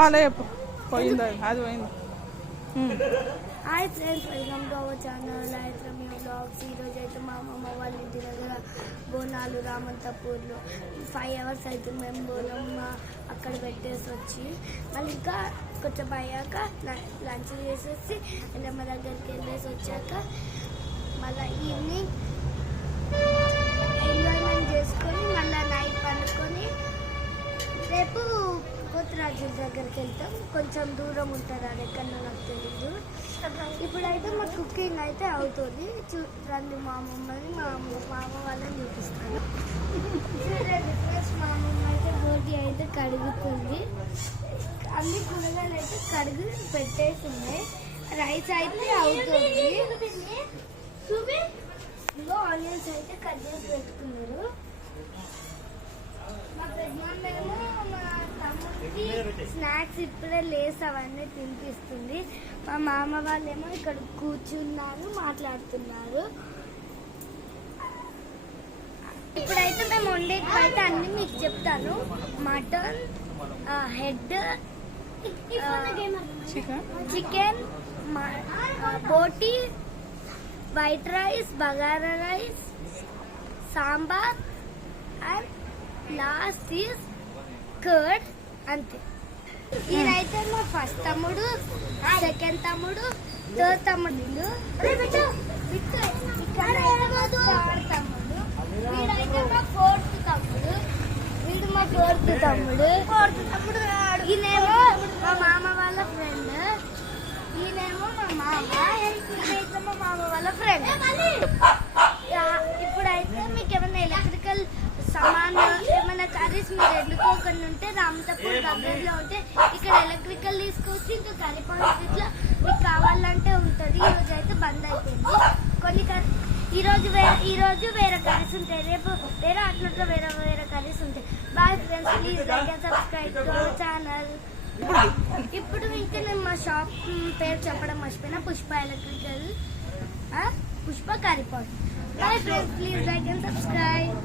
మళ్ళీ పోయింది అది పోయింది. Hi friends, welcome to our channel మీ బ్లాగ్స్. ఈరోజు అయితే మా అమ్మమ్మ వాళ్ళ ఇంటి దగ్గర బోనాలు రామంతపూర్లో 5 hours అయితే మేము బోనం అక్కడ పెట్టేసి వచ్చి మళ్ళీ ఇంకా కొంచెం అయ్యాక లంచ్ చేసేసి ఎల్లమ్మ దగ్గరికి వెళ్ళేసి వచ్చాక మళ్ళీ ఈవినింగ్ ఎంజాయ్మెంట్ చేసుకొని మళ్ళీ నైట్ పండుకొని రేపు కొత్తరాజుల దగ్గరికి వెళ్తాం. కొంచెం దూరం ఉంటుంది, అది ఎక్కడో నాకు తెలీదు. ఇప్పుడైతే మా కుకింగ్ అయితే అవుతుంది. రండి మా అమ్మమ్మని మా అమ్మ వాళ్ళని చూపిస్తాను. మా అమ్మమ్మ అయితే బోటి అయితే కడుగుతుంది. అన్ని కూరగాయలు అయితే కడిగి పెట్టేసి ఉన్నాయి. రైస్ అయితే అవుతుంది. ఇంకో ఆనియన్స్ అయితే కట్ చేసి పెట్టుకున్నారు. మా పెద్దమ్మేమో మా తమ్ముడికి స్నాక్స్ ఇప్పుడే లేస్ అవన్నీ తినిపిస్తుంది. మా మామ వాళ్ళేమో ఇక్కడ కూర్చున్నారు, మాట్లాడుతున్నారు. ఇప్పుడైతే మేము వండేది అయితే అన్ని మీకు చెప్తాను. మటన్ హెడ్, చికెన్, బోటి, white rice, bagara rice, sambar and last is curd. అంతే. ఈయనైతే మా ఫస్ట్ తమ్ముడు, సెకండ్ తమ్ముడు, థర్డ్ తమ్ముడు, థర్డ్ తమ్ముడు, వీడైతే మా ఫోర్త్ తమ్ముడు, వీడు మా ఫోర్త్ తమ్ముడు. ఈయనేమో మా మామ వాళ్ళ ఫ్రెండ్, ఈయనేమో మా మామ, ఈయనైతే మా మామ వాళ్ళ ఫ్రెండ్. ఇప్పుడైతే మీకు ఏమైనా ఎలక్ట్రికల్ సామాన్ ఏమైనా కర్రీస్ మీరు ఎన్నుకోకుండా ఉంటే రామతపూర్ దగ్గరలో ఉంటే ఇక్కడ ఎలక్ట్రికల్ తీసుకొచ్చి ఇంకా కర్రీ పాయింట్ ఇట్లా మీకు కావాలంటే ఉంటుంది. ఈరోజు అయితే బంద్ అయిపోయింది. కొన్ని ఈరోజు వేరే కర్రీస్ ఉంటాయి, రేపు వేరే అట్లా వేరే కర్రీస్ ఉంటాయి. Bye friends, please like and subscribe to our channel. ఇప్పుడు ఇంకా నేను మా షాప్ పేరు చెప్పడం మర్చిపోయినా, Pushpa electrical, Pushpa curry point. Bye friends, please like and subscribe.